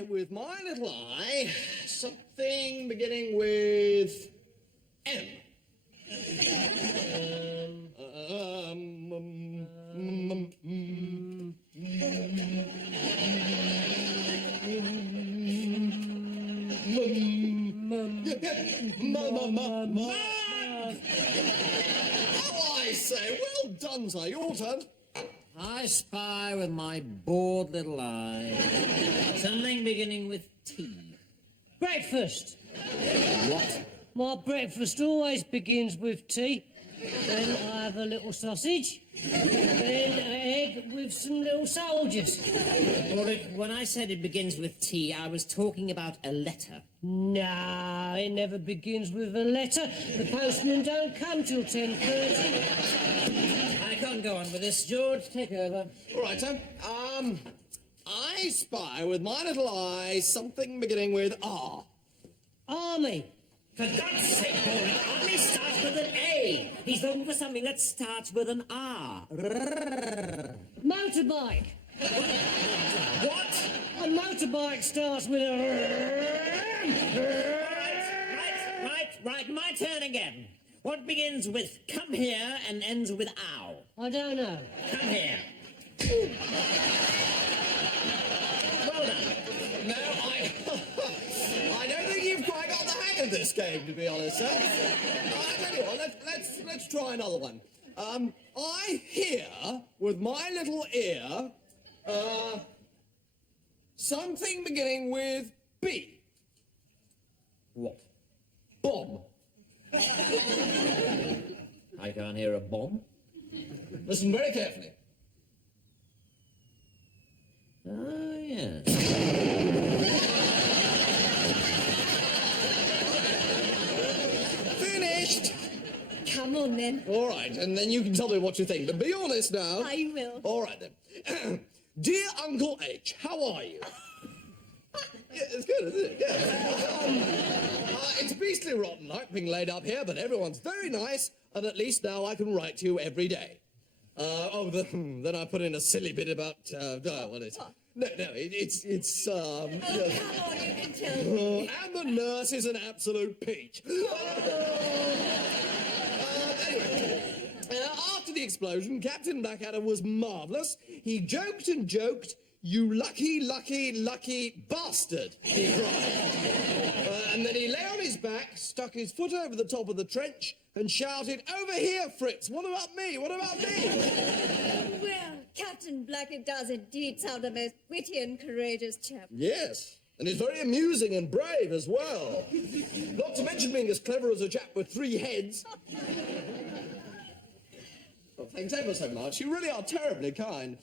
spy with my little eye something beginning with M. Oh, I say, well done, sir. Your turn. I spy with my bored little eye something beginning with T. Breakfast. What? My breakfast always begins with tea. Then I have a little sausage. Then an egg with some little soldiers. When I said it begins with T, I was talking about a letter. No, it never begins with a letter. The postman don't come till 10:30. I can't go on with this. George, take over. All right, sir. I spy with my little eye something beginning with R. Army. For God's sake, Paul, Army starts with an A. He's looking for something that starts with an R. Motorbike. What? A motorbike starts with a... Right. My turn again. What begins with come here and ends with ow? I don't know. Come here. Well done. No, I don't think you've quite got the hang of this game, to be honest, sir. I tell you what, let's try another one. I hear with my little ear something beginning with B. What? Bomb. I can't hear a bomb. Listen very carefully. Oh, yes. Finished. Come on, then. All right, and then you can tell me what you think. But be honest now. I will. All right, then. Dear Uncle H, how are you? Yeah, it's good, isn't it? Yeah. It's beastly rotten night being laid up here, but everyone's very nice, and at least now I can write to you every day. Then I put in a silly bit about, what is it? No, it's Come on, you can tell me. and the nurse is an absolute peach. Anyway, after the explosion, Captain Blackadder was marvellous. He joked and joked. You lucky, lucky, lucky bastard, he cried. And then he lay on his back, stuck his foot over the top of the trench, and shouted, "Over here, Fritz! What about me? What about me?" Well, Captain Blackadder does indeed sound a most witty and courageous chap. Yes, and he's very amusing and brave as well. Not to mention being as clever as a chap with 3 heads. Well, thanks ever so much. You really are terribly kind.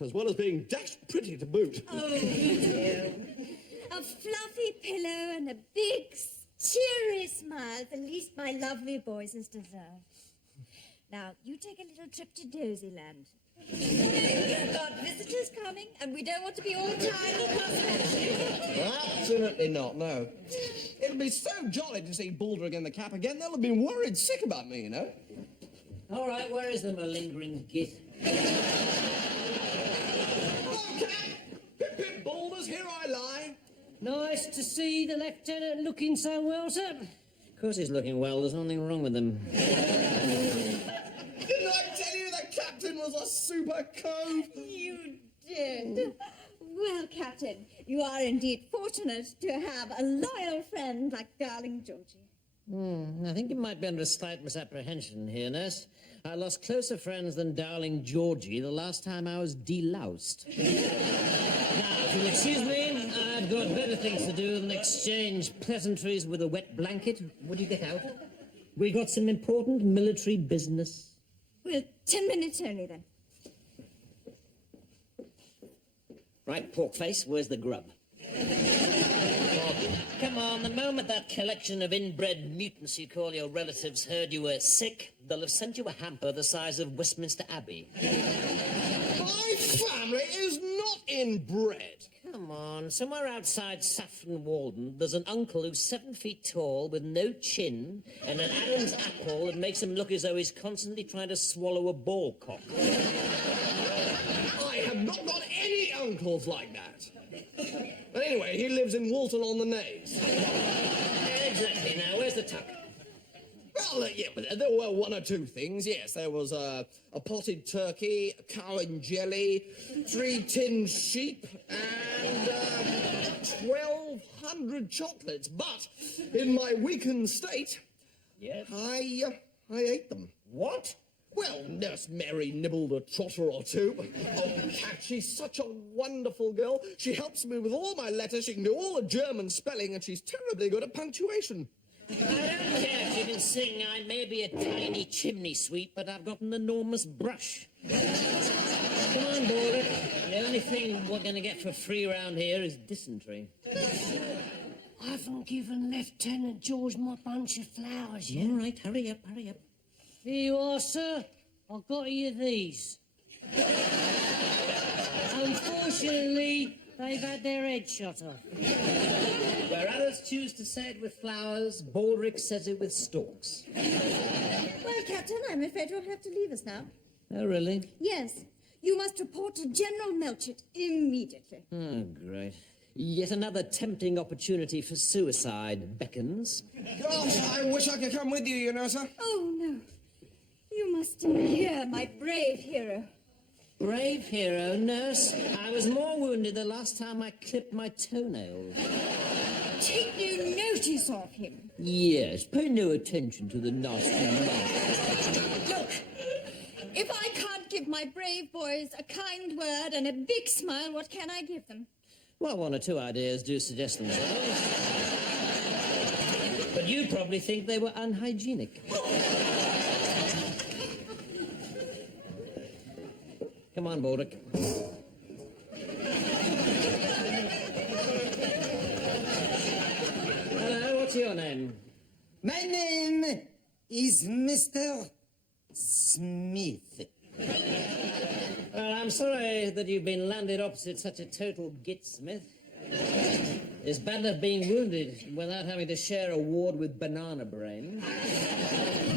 As well as being dashed pretty to boot. Oh, you do. A fluffy pillow and a big, cheery smile, the least my lovely boys deserve. Now, you take a little trip to Dozyland. We've got visitors coming, and we don't want to be all tiny cosmetics. Absolutely not, no. It'll be so jolly to see Baldrick in the cap again. They'll have been worried sick about me, you know. All right, where is the malingering git? Pip, pip, Balders, here I lie. Nice to see the lieutenant looking so well, sir. Of course he's looking well. There's nothing wrong with him. Didn't I tell you the captain was a super cove? You did. Well, Captain, you are indeed fortunate to have a loyal friend like darling Georgie. I think you might be under a slight misapprehension here, nurse. I lost closer friends than darling Georgie the last time I was deloused. Now, if you'll excuse me, I've got better things to do than exchange pleasantries with a wet blanket. Would you get out? We got some important military business. Well, 10 minutes only, then. Right, pork face, where's the grub? Come on, the moment that collection of inbred mutants you call your relatives heard you were sick, they'll have sent you a hamper the size of Westminster Abbey. My family is not inbred. Come on, somewhere outside Saffron Walden, there's an uncle who's 7 feet tall with no chin and an Adam's apple that makes him look as though he's constantly trying to swallow a ball cock. I have not got any uncles like that. But anyway, he lives in Walton on the Naze. Exactly. Now, where's the tuck? Well, yeah, but there were one or two things, yes. There was a potted turkey, a cow and jelly, 3 tinned sheep, and 1,200 chocolates. But in my weakened state, Yes. I ate them. What? Well, Nurse Mary nibbled a trotter or two. Oh, Cat, she's such a wonderful girl. She helps me with all my letters. She can do all the German spelling, and she's terribly good at punctuation. I don't care if you can sing. I may be a tiny chimney sweep, but I've got an enormous brush. Come on, Baldrick. The only thing we're going to get for free round here is dysentery. I haven't given Lieutenant George my bunch of flowers yet. All right, hurry up, hurry up. Here you are, sir. I got you these. Unfortunately, they've had their head shot off. Where others choose to say it with flowers, Baldrick says it with stalks. Well, Captain, I'm afraid you'll have to leave us now. Oh, really? Yes. You must report to General Melchett immediately. Oh, great. Yet another tempting opportunity for suicide beckons. Gosh, I wish I could come with you, you know, sir. Oh, no. You must stay here, my brave hero. Brave hero, nurse. I was more wounded the last time I clipped my toenails. Take no notice of him. Yes, pay no attention to the nasty mouth. Look, if I can't give my brave boys a kind word and a big smile, what can I give them? Well, one or two ideas do suggest themselves. But you'd probably think they were unhygienic. Come on, Baldrick. Hello, what's your name? My name is Mr. Smith. Well, I'm sorry that you've been landed opposite such a total git, Smith. It's bad enough being wounded without having to share a ward with banana brain.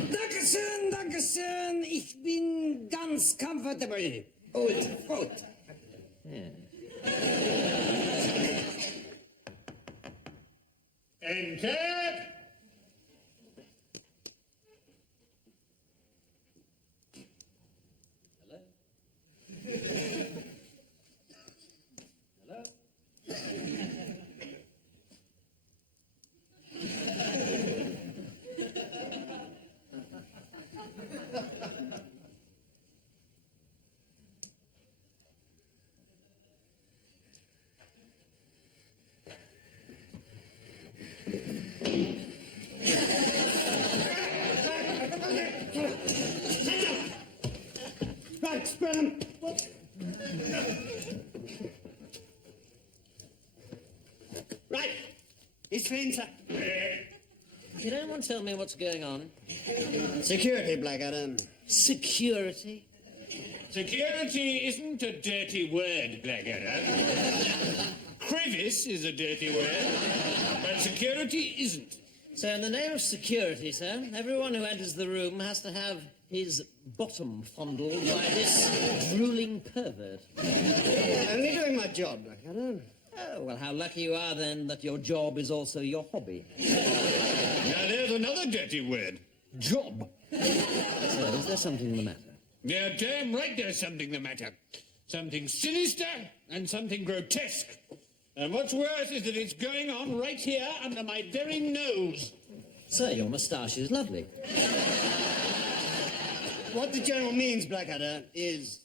Dankeschön, Dankeschön. Ich bin ganz comfortable. Old foot. Enter! Hello? Hello? Right, spread 'em. Right. It's clean, sir. Can anyone tell me what's going on? Security, Blackadder. Security? Security isn't a dirty word, Blackadder. Crevice is a dirty word, but security isn't. So in the name of security, sir, everyone who enters the room has to have his bottom fondled by this drooling pervert. Only doing my job, Blackadder. Oh, well, how lucky you are, then, that your job is also your hobby. Now there's another dirty word. Job. So, is there something the matter? You're damn right there's something the matter. Something sinister and something grotesque. And what's worse is that it's going on right here under my very nose. Sir, your moustache is lovely. What the General means, Blackadder, is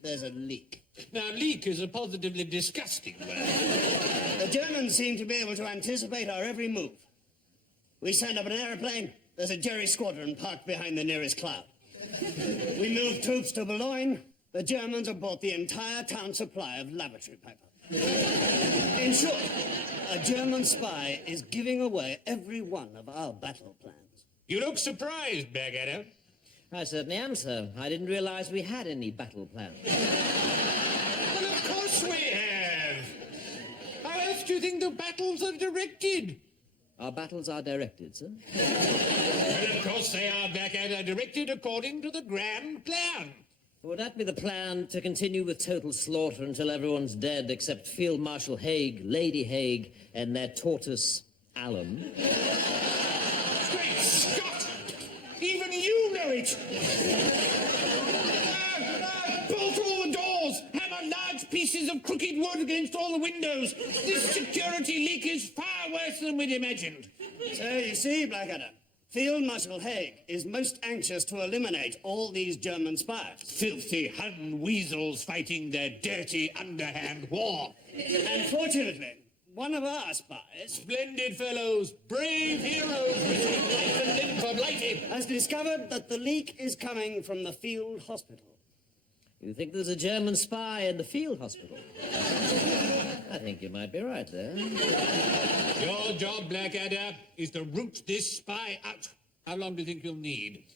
there's a leak. Now, leak is a positively disgusting word. The Germans seem to be able to anticipate our every move. We send up an airplane, there's a Jerry squadron parked behind the nearest cloud. We move troops to Boulogne, the Germans have bought the entire town supply of lavatory paper. In short, a German spy is giving away every one of our battle plans. You look surprised, Blackadder. I certainly am, sir. I didn't realize we had any battle plans. Well, of course we have. How else do you think the battles are directed? Our battles are directed, sir. Well, of course they are, Blackadder, directed according to the grand plan. Would that be the plan, to continue with total slaughter until everyone's dead except Field Marshal Haig, Lady Haig, and their tortoise, Alan? Great Scott! Even you know it! Bolt all the doors! Hammer large pieces of crooked wood against all the windows! This security leak is far worse than we'd imagined. So you see, Blackadder, Field Marshal Haig is most anxious to eliminate all these German spies. Filthy Hun weasels fighting their dirty underhand war. Unfortunately, one of our spies Splendid fellows, brave heroes, risking life and limb for Blighty. has discovered that the leak is coming from the field hospital. You think there's a German spy in the field hospital? I think you might be right there. Your job, Blackadder, is to root this spy out. How long do you think you'll need?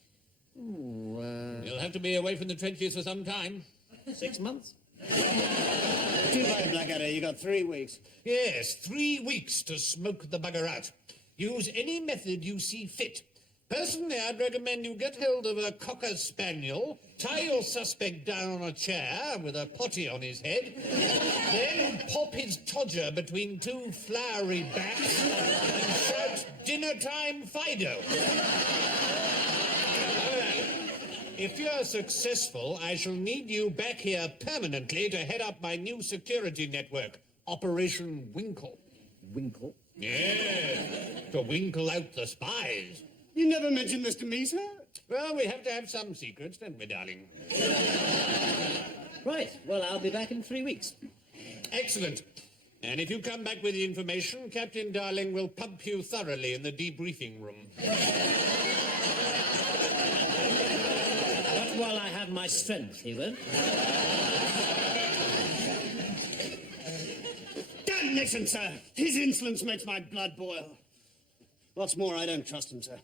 You'll have to be away from the trenches for some time. 6 months? Too bad, Blackadder, you got 3 weeks. Yes, 3 weeks to smoke the bugger out. Use any method you see fit. Personally, I'd recommend you get hold of a cocker spaniel, tie your suspect down on a chair with a potty on his head, then pop his todger between 2 flowery bats and shout, "Dinner time, Fido." If you're successful, I shall need you back here permanently to head up my new security network, Operation Winkle. Winkle? Yeah, to winkle out the spies. You never mentioned this to me, sir. Well, we have to have some secrets, don't we, darling? Right, well, I'll be back in 3 weeks. Excellent. And if you come back with the information, Captain Darling will pump you thoroughly in the debriefing room. Not while I have my strength, he won't. Damnation, sir! His insolence makes my blood boil. What's more, I don't trust him, sir.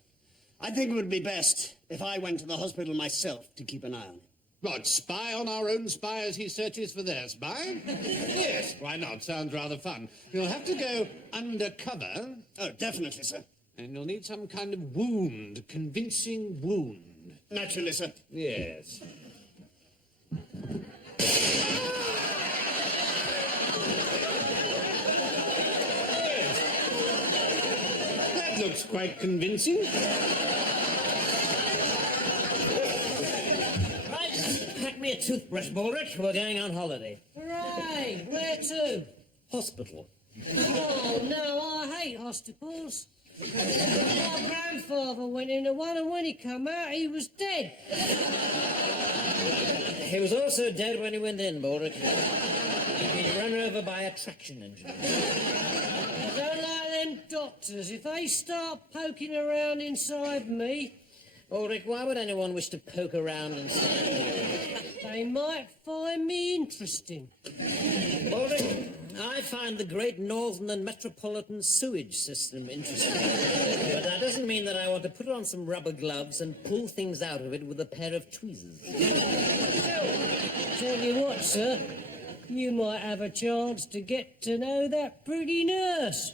I think it would be best if I went to the hospital myself to keep an eye on him. What, spy on our own spy as he searches for their spy? Yes, why not? Sounds rather fun. You'll have to go undercover. Oh, definitely, sir. And you'll need some kind of wound, convincing wound. Naturally, sir. Yes. That looks quite convincing. Right, pack me a toothbrush, Baldrick. We're going on holiday. Hooray! Where to? Hospital. Oh, no, I hate hospitals. My grandfather went into one, and when he come out, he was dead. He was also dead when he went in, Baldrick. He'd been run over by a traction engine. I don't like them doctors. If they start poking around inside me, Baldrick, why would anyone wish to poke around inside you? they might find me interesting. Baldrick, I find the Great Northern and Metropolitan Sewage System interesting. But that doesn't mean that I want to put on some rubber gloves and pull things out of it with a pair of tweezers. Tell you what, sir, you might have a chance to get to know that pretty nurse.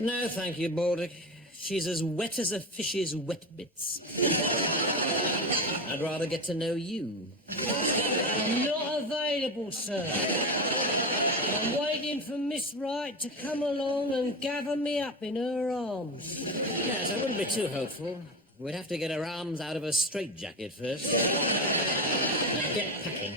No, thank you, Baldrick. She's as wet as a fish's wet bits. I'd rather get to know you. I'm not available, sir. I'm waiting for Miss Wright to come along and gather me up in her arms. Yes, I wouldn't be too hopeful. We'd have to get her arms out of a straitjacket first. Now get packing.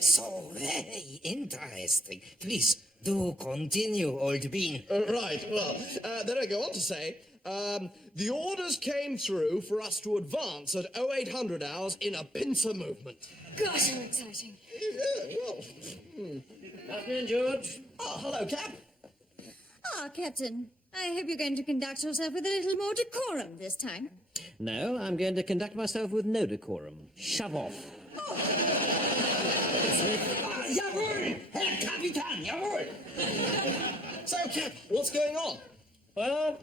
So very interesting. Please do continue, old bean. Right, well, then I go on to say, the orders came through for us to advance at 0800 hours in a pincer movement. Gosh, how exciting. Yeah, well. Afternoon, George. Oh, hello, Cap. Ah, Captain, I hope you're going to conduct yourself with a little more decorum this time. No, I'm going to conduct myself with no decorum. Shove off. Jawohl, Herr Kapitän, jawohl. So, Cap, what's going on? Well,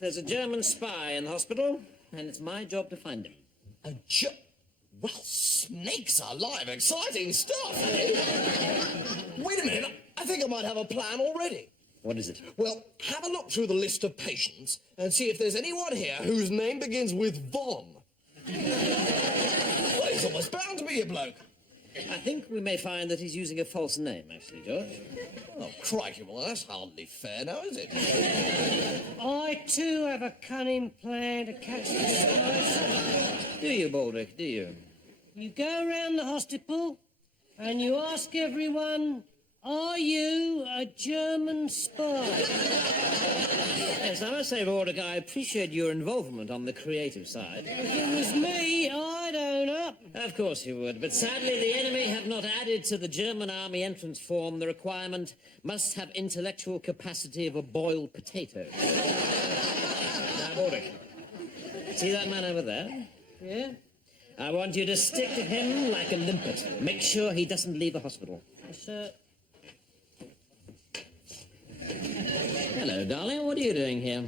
there's a German spy in the hospital, and it's my job to find him. Well, snakes alive, exciting stuff, eh? Wait a minute, I think I might have a plan already. What is it? Well, have a look through the list of patients and see if there's anyone here whose name begins with Von. with you, bloke? I think we may find that he's using a false name, actually, George. Oh, crikey, well, that's hardly fair now, is it? I too have a cunning plan to catch the spies. Do you, Baldric, do you? You go round the hospital and you ask everyone, are you a German spy? Yes, I must say, Baldric, I appreciate your involvement on the creative side. If it was me, I'd own up. Of course you would, but sadly the enemy have not added to the German army entrance form the requirement must have intellectual capacity of a boiled potato. Now, Baldric, see that man over there? Yeah? I want you to stick to him like a limpet. Make sure he doesn't leave the hospital. Yes, sir. Hello, darling. What are you doing here?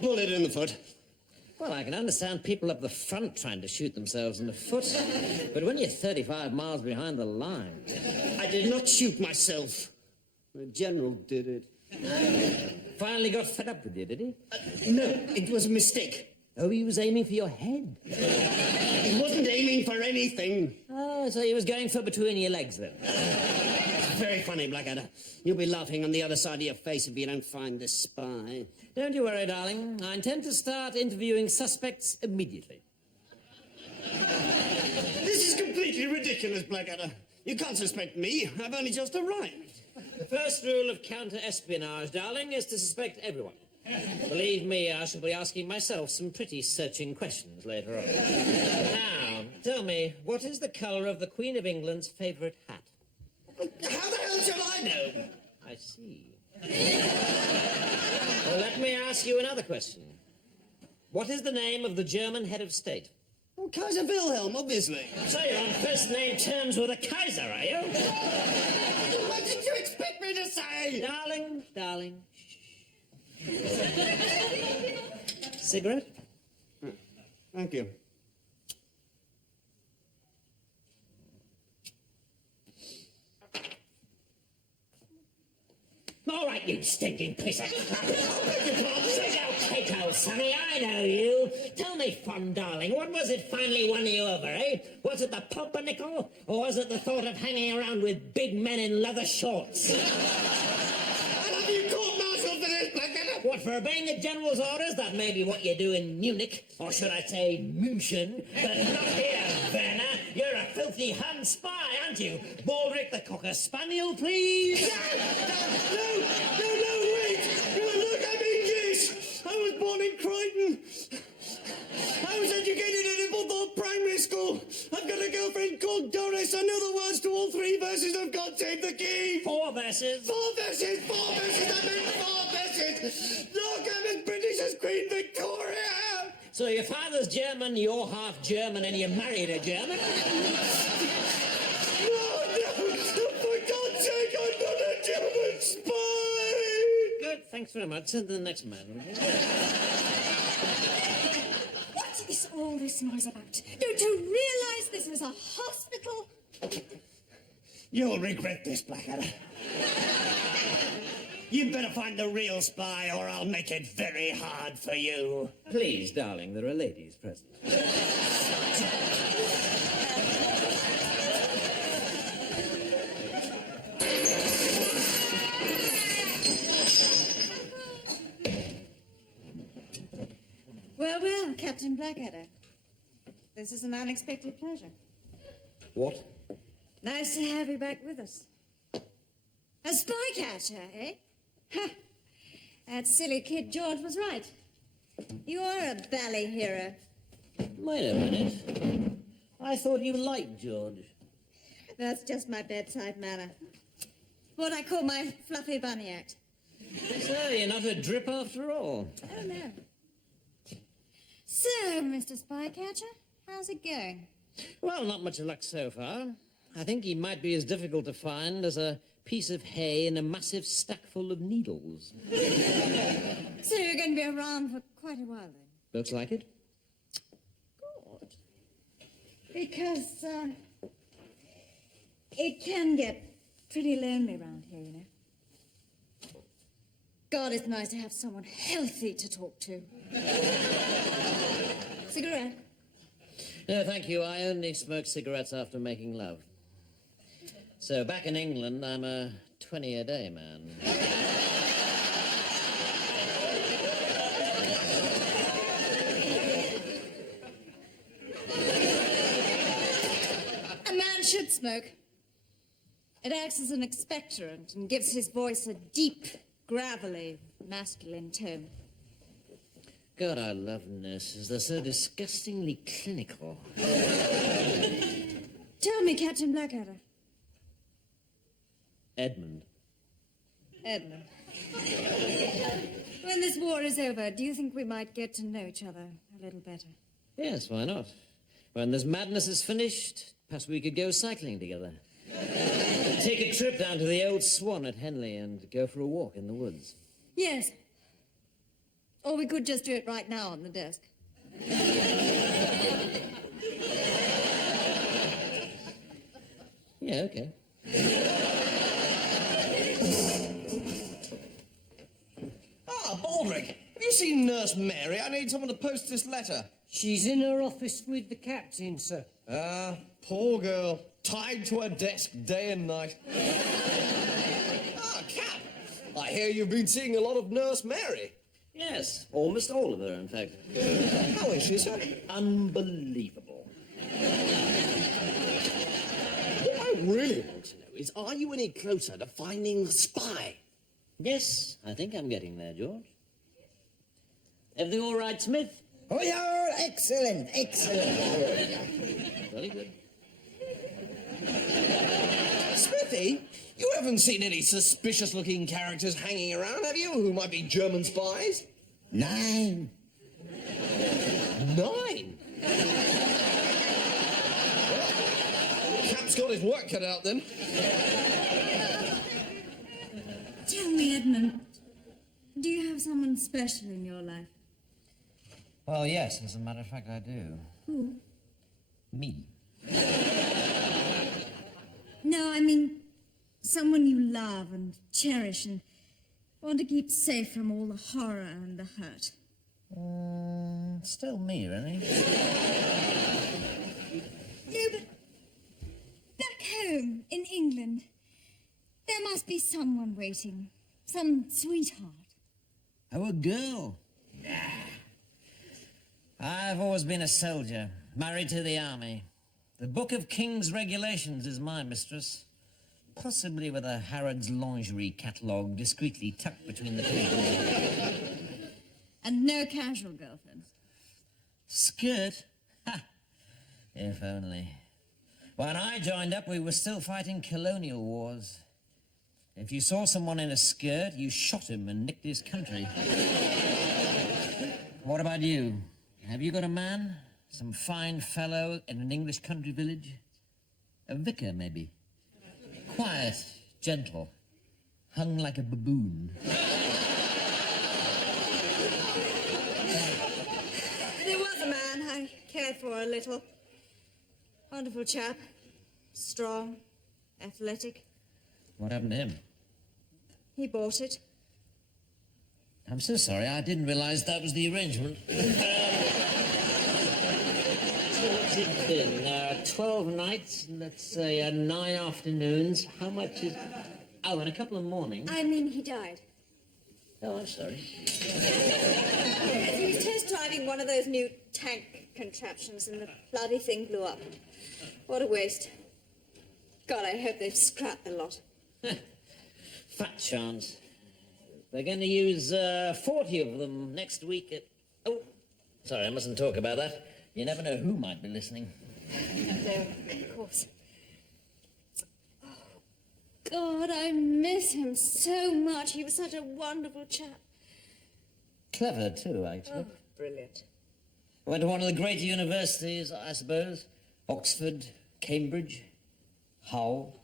Bullet in the foot. Well, I can understand people up the front trying to shoot themselves in the foot, but when you're 35 miles behind the line... I did not shoot myself. The general did it. Finally got fed up with you, did he? No, it was a mistake. Oh, he was aiming for your head. He wasn't aiming for anything. Oh, so he was going for between your legs, then? Very funny, Blackadder. You'll be laughing on the other side of your face if you don't find this spy. Don't you worry, darling. I intend to start interviewing suspects immediately. This is completely ridiculous, Blackadder. You can't suspect me. I've only just arrived. The first rule of counter-espionage, darling, is to suspect everyone. Believe me, I shall be asking myself some pretty searching questions later on. Now, tell me, what is the colour of the Queen of England's favourite hat? How the hell should I know? I see. Well, let me ask you another question. What is the name of the German head of state? Well, Kaiser Wilhelm, obviously. So you're on first-name terms with a Kaiser, are you? What did you expect me to say? Darling. Cigarette? Thank you. All right, you stinking piece of crap. Potato, sonny, I know you. Tell me, fun darling, what was it finally won you over, eh? Was it the pumpernickel, or was it the thought of hanging around with big men in leather shorts? I'll have you court-martialed for this, Blackadder. What, for obeying the general's orders? That may be what you do in Munich, or should I say München, but not here, Werner. You're a filthy Hun spy, aren't you? Baldric the Cocker Spaniel, please. No, wait! Look, I'm English! I was born in Croydon. I was educated at Ibblethorpe Primary School. I've got a girlfriend called Doris. I know the words to all 3 verses of God Save the King. 4 verses. 4 verses! I meant 4 verses! Look, I'm as British as Queen Victoria! So your father's German, you're half German, and you married a German? No, for God's sake, I'm not a German spy! Good, thanks very much. Send to the next man, will you? What is all this noise about? Don't you realize this is a hospital? You'll regret this, Blackadder. You'd better find the real spy, or I'll make it very hard for you. Please, darling, there are ladies present. Well, Captain Blackadder. This is an unexpected pleasure. What? Nice to have you back with us. A spycatcher, eh? Ha! That silly kid George was right. You are a bally hero. Wait a minute. I thought you liked George. That's just my bedside manner. What I call my fluffy bunny act. So, you're not a drip after all. Oh, no. So, Mr. Spycatcher, how's it going? Well, not much luck so far. I think he might be as difficult to find as a piece of hay in a massive stack full of needles. So you're going to be around for quite a while, then? Looks like it. Good. Because, it can get pretty lonely around here, you know. God, it's nice to have someone healthy to talk to. Cigarette? No, thank you. I only smoke cigarettes after making love. So back in England, I'm a 20-a-day man. A man should smoke. It acts as an expectorant and gives his voice a deep, gravelly, masculine tone. God, I love nurses. They're so disgustingly clinical. Tell me, Captain Blackadder. Edmund. Edmund. When this war is over, do you think we might get to know each other a little better? Yes, why not? When this madness is finished, perhaps we could go cycling together. Take a trip down to the old Swan at Henley and go for a walk in the woods. Yes. Or we could just do it right now on the desk. Yeah, okay. Ah, Baldrick, have you seen Nurse Mary? I need someone to post this letter. She's in her office with the captain, sir. Ah, poor girl. Tied to her desk day and night. Ah, Cap, I hear you've been seeing a lot of Nurse Mary. Yes, almost all of her, in fact. How is she, sir? Unbelievable. What I really want to know is, are you any closer to finding the spy? Yes, I think I'm getting there, George. Everything all right, Smith? Oh, yeah, excellent, excellent. Very good. Smithy, you haven't seen any suspicious-looking characters hanging around, have you, who might be German spies? 9. 9? Well, Cap's got his work cut out, then. Tell me, Edmund, do you have someone special in your life? Well, yes, as a matter of fact, I do. Who? Me. No, I mean, someone you love and cherish and want to keep safe from all the horror and the hurt. Still me, really. No, but back home in England, there must be someone waiting. Some sweetheart. Oh, a girl? Nah. I've always been a soldier, married to the army. The Book of King's Regulations is my mistress. Possibly with a Harrods lingerie catalogue discreetly tucked between the pages. And no casual girlfriends. Skirt? Ha! If only. When I joined up, we were still fighting colonial wars. If you saw someone in a skirt, you shot him and nicked his country. What about you? Have you got a man? Some fine fellow in an English country village? A vicar, maybe? Quiet, gentle, hung like a baboon. There was a man I cared for a little. Wonderful chap. Strong, athletic. What happened to him? He bought it. I'm so sorry, I didn't realize that was the arrangement. So what's it been? 12 nights, let's say 9 afternoons. How much is... Oh, and a couple of mornings. I mean, he died. Oh, I'm sorry. He was test driving one of those new tank contraptions and the bloody thing blew up. What a waste. God, I hope they've scrapped the lot. Fat chance. They're going to use 40 of them next week at... Oh, sorry, I mustn't talk about that. You never know who might be listening. No, of course. Oh, God, I miss him so much. He was such a wonderful chap. Clever, too, actually. Oh, brilliant. Went to one of the great universities, I suppose. Oxford, Cambridge, Hull.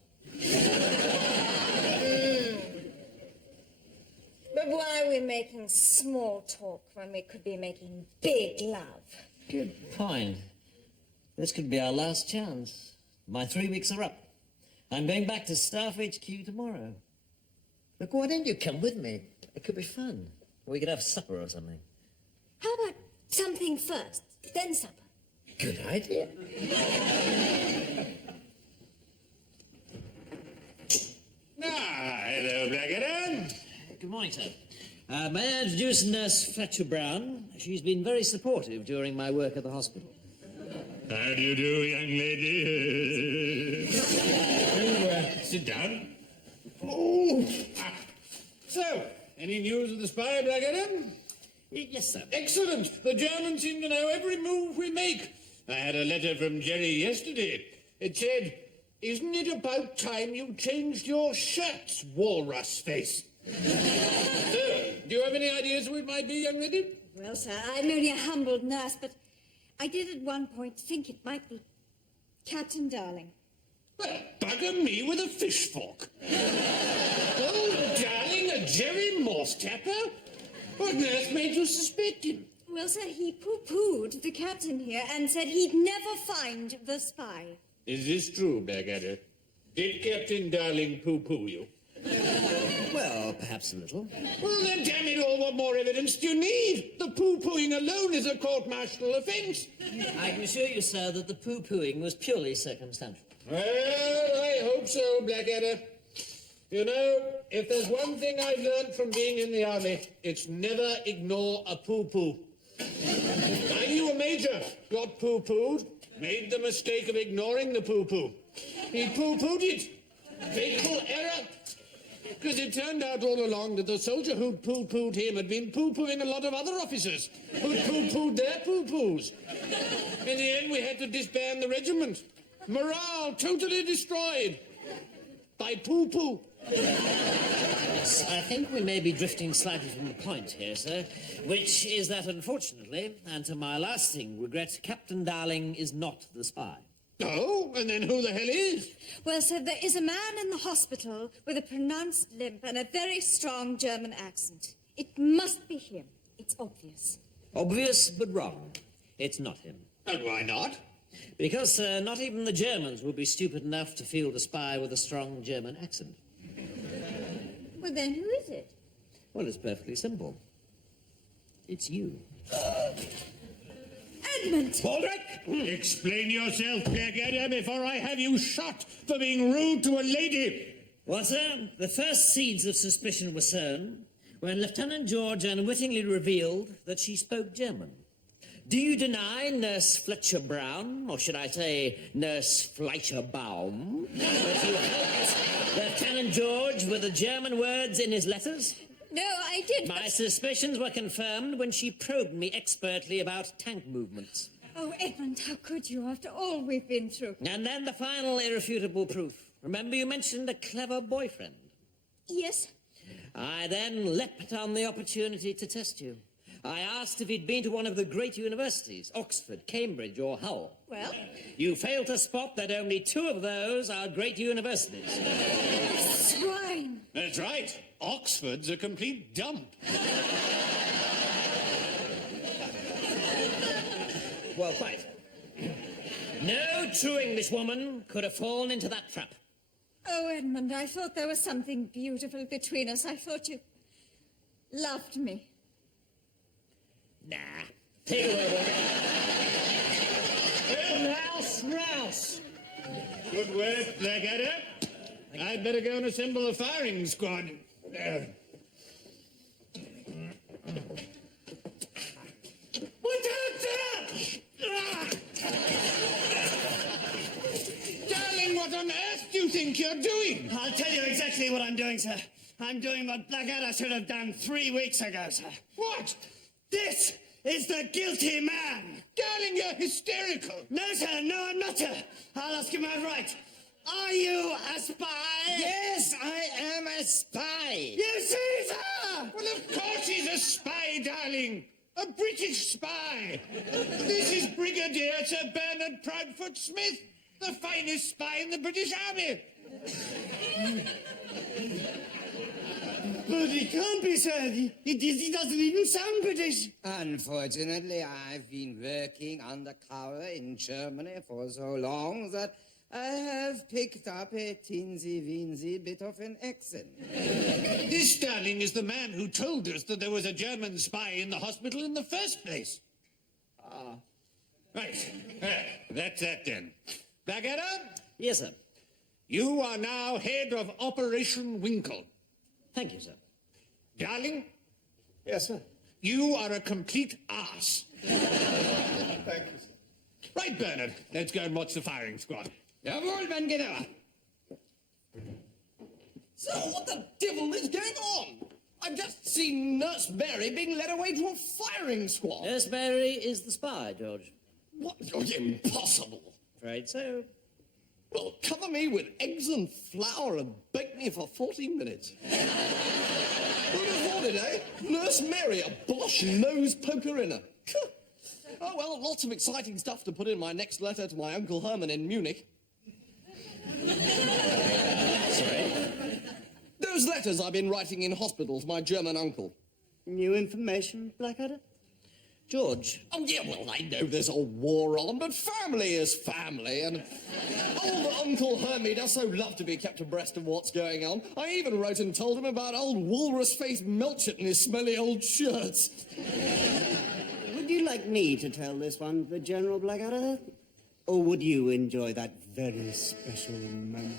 But why are we making small talk when we could be making big love? Good point. This could be our last chance. My 3 weeks are up. I'm going back to Staff HQ tomorrow. Look, why don't you come with me? It could be fun. We could have supper or something. How about something first, then supper? Good idea. Hello, Blackadder. Good morning, sir. May I introduce Nurse Fletcher Brown? She's been very supportive during my work at the hospital. How do you do, young lady? Sit down. So, any news of the spy, Blackadder? Yes, sir. Excellent. The Germans seem to know every move we make. I had a letter from Jerry yesterday. It said, "Isn't it about time you changed your shirts, walrus face?" So, do you have any ideas who it might be, young lady? Well, sir, I'm only a humbled nurse, but I did at one point think it might be Captain Darling. Well, bugger me with a fish fork. Oh, darling, a Jerry Morse tapper? What nurse made you suspect him? Well, sir, he pooh-poohed the captain here and said he'd never find the spy. Is this true, Blackadder? Did Captain Darling pooh-pooh you? Well, perhaps a little. Well, then, damn it all, what more evidence do you need? The pooh-poohing alone is a court-martial offence. I can assure you, sir, that the poo-poohing was purely circumstantial. Well, I hope so, Blackadder. You know, if there's one thing I've learned from being in the army, it's never ignore a poo-poo. I knew a major got poo-pooed, made the mistake of ignoring the poo-poo. He poo-pooed it. Fateful error. Because it turned out all along that the soldier who'd poo-pooed him had been poo-pooing a lot of other officers who'd poo-pooed their poo-poos. In the end, we had to disband the regiment. Morale totally destroyed by poo-poo. I think we may be drifting slightly from the point here, sir, which is that, unfortunately, and to my lasting regret, Captain Darling is not the spy. Oh, and then who the hell is? Well, sir, there is a man in the hospital with a pronounced limp and a very strong German accent. It must be him. It's obvious. Obvious, but wrong. It's not him. And why not? Because, sir, not even the Germans would be stupid enough to field a spy with a strong German accent. Well, then who is it? Well, it's perfectly simple. It's you. Edmund! Baldrick, explain yourself, Blackadder, before I have you shot for being rude to a lady. Well, sir, the first seeds of suspicion were sown when Lieutenant George unwittingly revealed that she spoke German. Do you deny, Nurse Fletcher Brown, or should I say Nurse Fleischerbaum, that you helped Lieutenant George with the German words in his letters? No, I did. My suspicions were confirmed when she probed me expertly about tank movements. Oh, Edmund, how could you after all we've been through? And then the final irrefutable proof. Remember you mentioned a clever boyfriend? Yes. I then leapt on the opportunity to test you. I asked if he'd been to one of the great universities, Oxford, Cambridge, or Hull. Well? You failed to spot that only 2 of those are great universities. Swine! That's right. Oxford's a complete dump. Well, quite. No true Englishwoman could have fallen into that trap. Oh, Edmund, I thought there was something beautiful between us. I thought you loved me. Nah. Take it away, Rouse! Good work, Blackadder. I'd better go and assemble the firing squad. Darling, what on earth do you think you're doing? I'll tell you exactly what I'm doing, sir. I'm doing what Blackadder should have done 3 weeks ago, sir. What? This is the guilty man. Darling, you're hysterical. No, sir, no, I'm not, sir. I'll ask him outright. Are you a spy? Yes, I am a spy. You see, sir? Well, of course he's a spy, darling. A British spy. This is Brigadier Sir Bernard Proudfoot Smith, the finest spy in the British Army. But he can't be, sir. He doesn't even sound British. Unfortunately, I've been working undercover in Germany for so long that I have picked up a teensy-weensy bit of an accent. This, darling, is the man who told us that there was a German spy in the hospital in the first place. Right. That's that then. Blackadder, Yes, sir. you are now head of Operation Winkle. Thank you, sir. Darling, Yes, sir. you are a complete ass. Thank you, sir. Right, Bernard, let's go and watch the firing squad. Jawohl, mein General. So what the devil is going on? I've just seen Nurse Mary being led away to a firing squad. Nurse Mary is the spy, George. What? Oh, impossible. Afraid so. Well, cover me with eggs and flour and bake me for 40 minutes. Who'd have thought it, eh? Nurse Mary, a Bosch nose poker in her. Oh, well, lots of exciting stuff to put in my next letter to my Uncle Herman in Munich. Sorry. Those letters I've been writing in hospital to my German uncle. New information, Blackadder? George, Oh, yeah, well, I know there's a war on, but family is family, and old Uncle Hermie does so love to be kept abreast of what's going on. I even wrote and told him about old walrus-faced Melchett and his smelly old shirts. Would you like me to tell this one to the General, Blackadder? Or would you enjoy that very special moment?